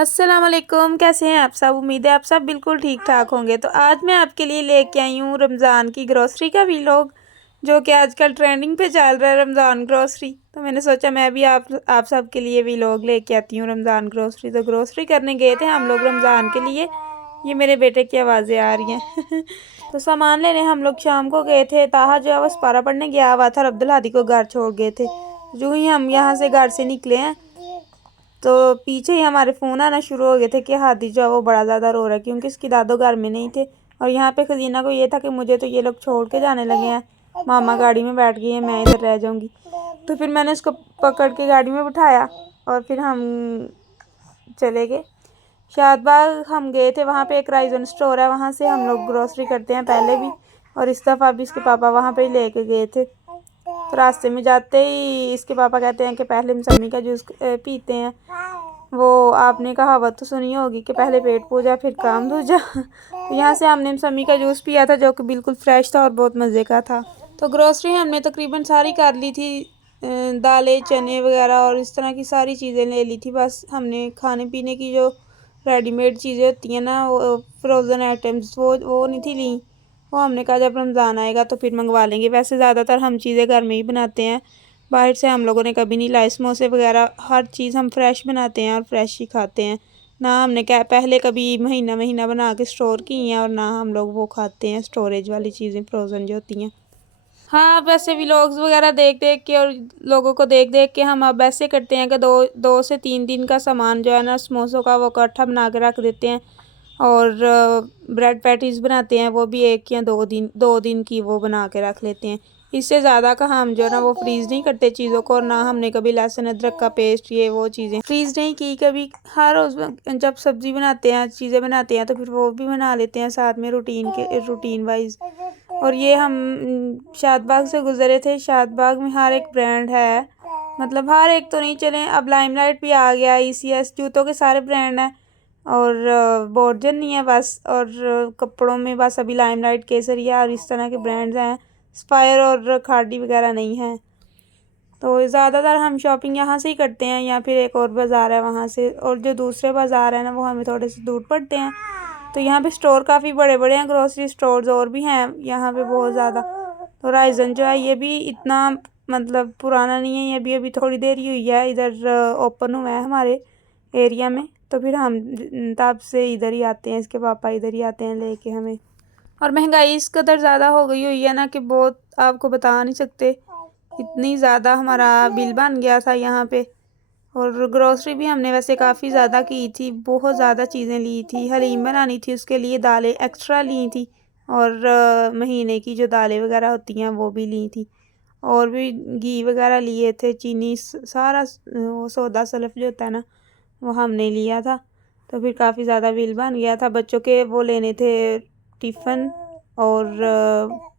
अस्सलाम वालेकुम, कैसे हैं आप सब। उम्मीद है आप सब बिल्कुल ठीक ठाक होंगे। तो आज मैं आपके लिए लेके आई हूँ रमज़ान की ग्रोसरी का वीलॉग, जो कि आजकल ट्रेंडिंग पे चल रहा है, रमज़ान ग्रोसरी। तो मैंने सोचा मैं भी आप सब के लिए वीलॉग लेके आती हूँ रमज़ान ग्रोसरी। तो ग्रोसरी करने गए थे हम लोग रमज़ान के लिए। ये मेरे बेटे की आवाज़ें आ रही हैं तो सामान लेने हम लोग शाम को गए थे। ताहा जो है वो सपारा पढ़ने गया हुआ था और अब्दुल हादी को घर छोड़ गए थे। जो ही हम यहाँ से घर से निकले हैं तो पीछे ही हमारे फ़ोन आना शुरू हो गए थे कि हादी जो है वो बड़ा ज़्यादा रो रहा है, क्योंकि इसकी दादो घर में नहीं थे। और यहाँ पे खजीना को ये था कि मुझे तो ये लोग छोड़ के जाने लगे हैं, मामा गाड़ी में बैठ गई हैं, मैं इधर रह जाऊँगी। तो फिर मैंने उसको पकड़ के गाड़ी में बिठाया और फिर हम चले गए शादबाग। हम गए थे, वहाँ पे एक राइजन स्टोर है, वहाँ से हम लोग ग्रोसरी करते हैं पहले भी, और इस दफ़ा भी इसके पापा वहाँ पे ही लेके गए थे। तो रास्ते में जाते ही इसके पापा कहते हैं कि पहले मौसम्मी का जूस पीते हैं। वो आपने कहावत तो सुनी होगी कि पहले पेट पूजा फिर काम दूजा तो यहाँ से हमने मौसम्मी का जूस पिया था, जो कि बिल्कुल फ्रेश था और बहुत मज़े का था। तो ग्रोसरी हमने तकरीबन सारी कर ली थी, दालें चने वगैरह और इस तरह की सारी चीज़ें ले ली थी। बस हमने खाने पीने की जो रेडीमेड चीज़ें होती हैं ना, वो फ्रोज़न आइटम्स, वो नहीं थी ली। वो हमने कहा जब रमज़ान आएगा तो फिर मंगवा लेंगे। वैसे ज़्यादातर हम चीज़ें घर में ही बनाते हैं, बाहर से हम लोगों ने कभी नहीं लाए। समोसे वगैरह हर चीज़ हम फ्रेश बनाते हैं और फ्रेश ही खाते हैं। ना हमने क्या पहले कभी महीना महीना बना के स्टोर की हैं, और ना हम लोग वो खाते हैं स्टोरेज वाली चीज़ें फ्रोज़न जो होती हैं। हाँ, अब ऐसे व्लॉग्स वगैरह देख देख के और लोगों को देख देख के हम अब ऐसे करते हैं कि दो दो से तीन दिन का सामान जो है ना समोसों का, वो इकट्ठा बना के रख देते हैं। और ब्रेड पैटीज़ बनाते हैं, वो भी 1 या 2 दिन की वो बना के रख लेते हैं। इससे ज़्यादा का हम जो है ना वो फ्रीज़ नहीं करते चीज़ों को, और ना हमने कभी लहसुन अदरक का पेस्ट ये वो चीज़ें फ्रीज़ नहीं की कभी। हर रोज़ जब सब्ज़ी बनाते हैं, चीज़ें बनाते हैं, तो फिर वो भी बना लेते हैं साथ में रूटीन वाइज। और ये हम शादबाग से गुज़रे थे। शादबाग में हर एक ब्रांड है, मतलब हर एक तो नहीं चले, अब लाइमलाइट भी आ गया, ECS जूतों के सारे ब्रांड हैं, और बोर्जन नहीं है बस। और कपड़ों में बस अभी लाइमलाइट, केसरिया और इस तरह के ब्रांड्स हैं। स्पायर और खादी वगैरह नहीं है। तो ज़्यादातर हम शॉपिंग यहाँ से ही करते हैं, या फिर एक और बाज़ार है वहाँ से, और जो दूसरे बाज़ार है ना वो हमें थोड़े से दूर पड़ते हैं। तो यहाँ पे स्टोर काफ़ी बड़े बड़े हैं, ग्रोसरी स्टोर्स और भी हैं यहाँ पे बहुत ज़्यादा। तो राइजन जो है ये भी इतना मतलब पुराना नहीं है, ये भी अभी थोड़ी देर ही हुई है, इधर ओपन हुआ है हमारे एरिया में। तो फिर हम तब से इधर ही आते हैं, इसके पापा इधर ही आते हैं लेके हमें। और महंगाई इस कदर ज़्यादा हो गई हुई है ना कि बहुत आपको बता नहीं सकते, इतनी ज़्यादा हमारा बिल बन गया था यहाँ पे। और ग्रोसरी भी हमने वैसे काफ़ी ज़्यादा की थी, बहुत ज़्यादा चीज़ें ली थी। हलीम बनानी थी, उसके लिए दालें एक्स्ट्रा ली थी, और महीने की जो दालें वगैरह होती हैं वो भी ली थी। और भी घी वगैरह लिए थे, चीनी सारा वो सौदा सलफ जो होता है ना वो हमने लिया था। तो फिर काफ़ी ज़्यादा बिल बन गया था। बच्चों के वो लेने थे टिफ़िन, और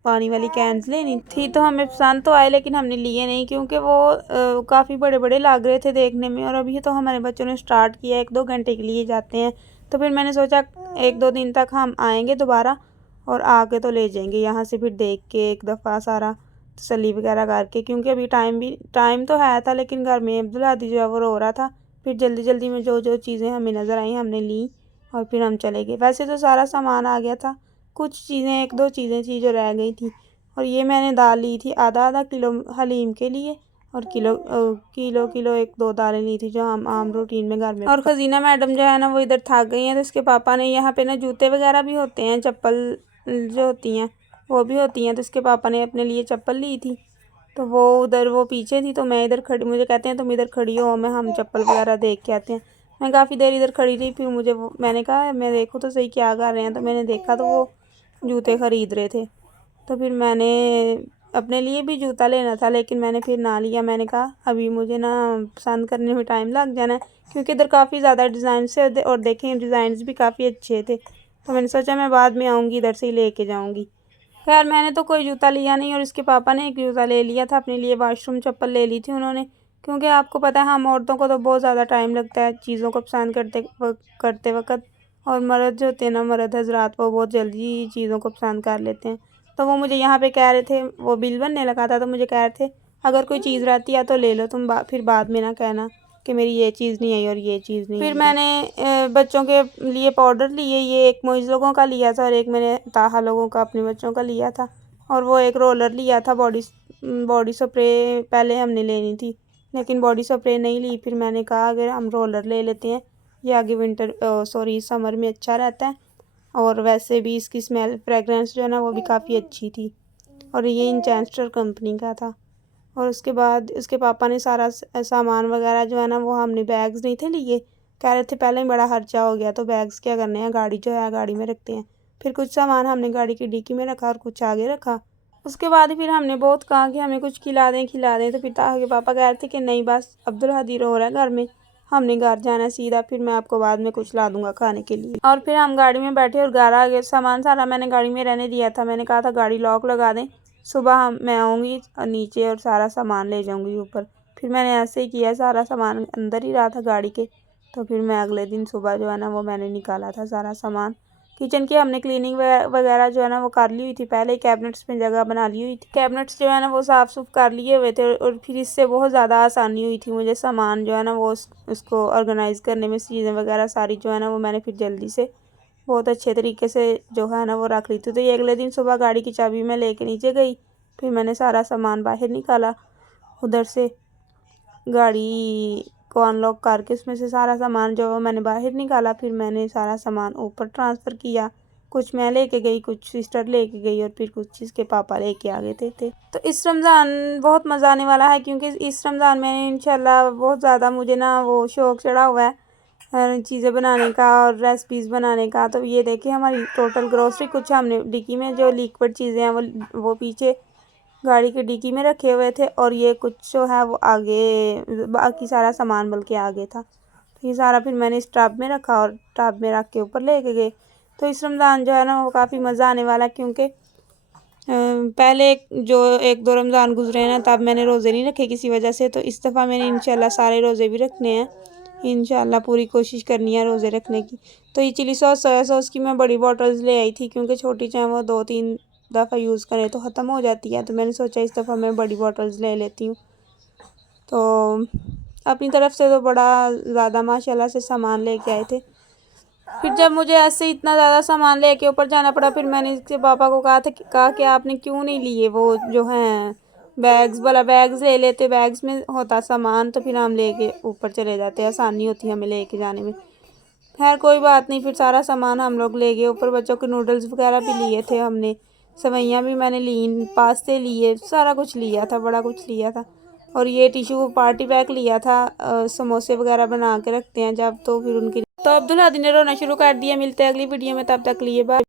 पानी वाली कैंस लेनी थी। तो हमें पसंद तो आए लेकिन हमने लिए नहीं, क्योंकि वो काफ़ी बड़े बड़े लग रहे थे देखने में। और अभी तो हमारे बच्चों ने स्टार्ट किया, 1-2 घंटे के लिए जाते हैं। तो फिर मैंने सोचा 1-2 दिन तक हम आएंगे दोबारा, और आके तो ले जाएंगे यहाँ से, फिर देख के एक दफ़ा सारा तसल्ली वगैरह करके। क्योंकि अभी टाइम तो है था, लेकिन घर में अब्दुल हादी जो है वो रो रहा था। फिर जल्दी जल्दी में जो जो चीज़ें हमें नज़र आई हमने ली, और फिर हम चले गए। वैसे तो सारा सामान आ गया था, कुछ चीज़ें 1-2 चीज़ें थी जो रह गई थी। और ये मैंने दाल ली थी आधा आधा किलो हलीम के लिए, और किलो 1-2 दालें ली थी जो हम आम रूटीन में घर में। और खजीना मैडम जो है ना वो इधर थक गई हैं, तो इसके पापा ने यहाँ पे ना जूते वगैरह भी होते हैं, चप्पल जो होती हैं वो भी होती हैं, तो इसके पापा ने अपने लिए चप्पल ली थी। तो वो उधर वो पीछे थी, तो मैं इधर खड़ी, मुझे कहते हैं तुम इधर खड़ी हो, हम चप्पल वगैरह देख के आते हैं। मैं काफ़ी देर इधर खड़ी रही, फिर मैंने कहा मैं देखूँ तो सही क्या कर रहे हैं। तो मैंने देखा तो वो जूते ख़रीद रहे थे। तो फिर मैंने अपने लिए भी जूता लेना था, लेकिन मैंने फिर ना लिया। मैंने कहा अभी मुझे ना पसंद करने में टाइम लग जाना है, क्योंकि इधर काफ़ी ज़्यादा डिज़ाइन से, और देखें डिज़ाइंस भी काफ़ी अच्छे थे। तो मैंने सोचा मैं बाद में आऊँगी, इधर से ही लेके जाऊँगी। खैर मैंने तो कोई जूता लिया नहीं, और इसके पापा ने एक जूता ले लिया था अपने लिए, वाशरूम चप्पल ले ली थी उन्होंने। क्योंकि आपको पता है हम औरतों को तो बहुत ज़्यादा टाइम लगता है चीज़ों को पसंद करते वक्त, और मर्द जो होते हैं ना, मर्द हजरात, वो बहुत जल्दी चीज़ों को पसंद कर लेते हैं। तो वो मुझे यहाँ पे कह रहे थे, वो बिल बनने लगा था, तो मुझे कह रहे थे अगर कोई चीज़ रहती है तो ले लो तुम, फिर बाद में ना कहना। कि मेरी ये चीज़ नहीं आई और ये चीज़ नहीं। फिर मैंने बच्चों के लिए पाउडर लिए, ये एक मोइज़ लोगों का लिया था और एक मैंने ताहा लोगों का अपने बच्चों का लिया था। और वो एक रोलर लिया था, बॉडी स्प्रे पहले हमने लेनी थी लेकिन बॉडी स्प्रे नहीं ली। फिर मैंने कहा अगर हम रोलर ले लेते हैं, ये आगे समर में अच्छा रहता है और वैसे भी इसकी स्मेल फ्रेगरेंस जो है ना वो भी काफ़ी अच्छी थी। और ये इंचेस्टर कंपनी का था। और उसके बाद उसके पापा ने सारा सामान वगैरह जो है ना, वो हमने बैग्स नहीं थे लिए, कह रहे थे पहले ही बड़ा खर्चा हो गया तो बैग्स क्या करने हैं, गाड़ी जो है गाड़ी में रखते हैं। फिर कुछ सामान हमने गाड़ी की डिक्की में रखा और कुछ आगे रखा। उसके बाद फिर हमने बहुत कहा कि हमें कुछ खिला दें तो फिर ताहा के पापा कह रहे थे कि नहीं बस अब्दुल हदी रो रहा है घर में, हमने घर जाना है सीधा, फिर मैं आपको बाद में कुछ ला दूंगा खाने के लिए। और फिर हम गाड़ी में बैठे और घर आ गए। सामान सारा मैंने गाड़ी में रहने दिया था, मैंने कहा था गाड़ी लॉक लगा दें, सुबह मैं आऊँगी नीचे और सारा सामान ले जाऊँगी ऊपर। फिर मैंने ऐसे ही किया, सारा सामान अंदर ही रहा था गाड़ी के। तो फिर मैं अगले दिन सुबह जो है ना वो मैंने निकाला था सारा सामान। किचन की हमने क्लीनिंग वगैरह जो है ना वो कर ली हुई थी, पहले ही कैबिनेट्स में जगह बना ली हुई थी। कैबिनेट्स जो है ना वो साफ़ सुफ कर लिए हुए थे और फिर इससे बहुत ज़्यादा आसानी हुई थी मुझे सामान जो है ना वो उसको ऑर्गेनाइज़ करने में। चीज़ें वगैरह सारी जो है ना वो मैंने फिर जल्दी से बहुत अच्छे तरीके से जो है ना वो रख ली थी। तो ये अगले दिन सुबह गाड़ी की चाबी मैं लेके नीचे गई, फिर मैंने सारा सामान बाहर निकाला उधर से, गाड़ी को अनलॉक करके उसमें से सारा सामान जो मैंने बाहर निकाला। फिर मैंने सारा सामान ऊपर ट्रांसफ़र किया, कुछ मैं लेके गई, कुछ सिस्टर लेके गई और फिर कुछ इसके पापा लेके आ गए थे। तो इस रमज़ान बहुत मज़ा आने वाला है क्योंकि इस रमज़ान में इंशाल्लाह बहुत ज़्यादा मुझे ना वो शौक़ चढ़ा हुआ है चीज़ें बनाने का और रेसिपीज़ बनाने का। तो ये देखिए हमारी टोटल ग्रोसरी, कुछ हमने डिक्की में जो लिक्विड चीज़ें हैं वो पीछे गाड़ी की डिक्की में रखे हुए थे और ये कुछ जो है वो आगे, बाकी सारा सामान बल्कि आगे था। तो ये सारा फिर मैंने इस टब में रखा और टब में रख के ऊपर लेके गए। तो इस रमज़ान जो है ना वो काफ़ी मज़ा आने वाला है क्योंकि पहले जो 1-2 रमज़ान गुजरे हैं ना तब मैंने रोज़े नहीं रखे किसी वजह से, तो इस दफ़ा मैंने इंशाल्लाह सारे रोज़े भी रखने हैं। इंशाल्लाह पूरी कोशिश करनी है रोज़े रखने की। तो ये चिली सॉस सोया सॉस की मैं बड़ी बॉटल्स ले आई थी क्योंकि छोटी चाहे वो 2-3 दफ़ा यूज़ करें तो ख़त्म हो जाती है। तो मैंने सोचा इस दफ़ा मैं बड़ी बॉटल्स ले लेती हूँ। तो अपनी तरफ से तो बड़ा ज़्यादा माशाल्लाह से सामान लेके आए थे। फिर जब मुझे ऐसे इतना ज़्यादा सामान लेके ऊपर जाना पड़ा, फिर मैंने इसके पापा को कहा कि आपने क्यों नहीं लिए वो जो हैं बैग्स वाला, बैग्स ले लेते, बैग्स में होता सामान तो फिर हम लेके ऊपर चले जाते, आसानी होती हमें लेके जाने में। खैर कोई बात नहीं, फिर सारा सामान हम लोग ले गए ऊपर। बच्चों के नूडल्स वगैरह भी लिए थे हमने, सेवइयाँ भी मैंने ली, पास्ते लिए, सारा कुछ लिया था, बड़ा कुछ लिया था। और ये टिशू पार्टी पैक लिया था, समोसे वगैरह बना के रखते हैं जब, तो फिर उनकी। तो अब्दुल हादी ने रोना शुरू कर दिया। मिलते हैं अगली वीडियो में, तब तक लिए बाय।